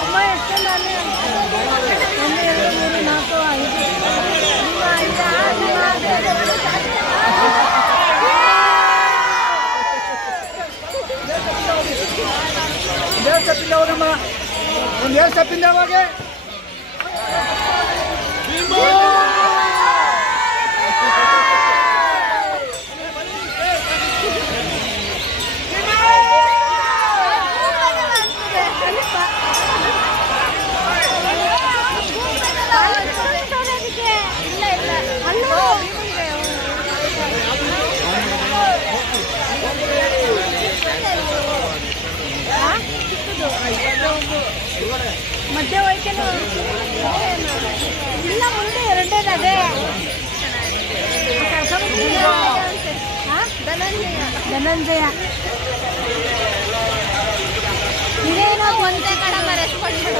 ಅಮ್ಮ ಎಷ್ಟು ನಾನು 1 2 3 4 5 ದೇವ್ ಸಪ್ಪಿಂದ ಹೋಗಮ್ಮ ಒಂದು 2 ಸಪ್ಪಿಂದ ಹೋಗಿ ಮಧ್ಯೆ ಹೋಯ್ತೇನು ಇಲ್ಲ ಮುಂದೆ ಎರಡೇನದೇ ಧನಂಜಯ ಇದೇನೋ ಒಂದೇ ಕಡೆ ಮರೆಸ್ಕೊಂಡು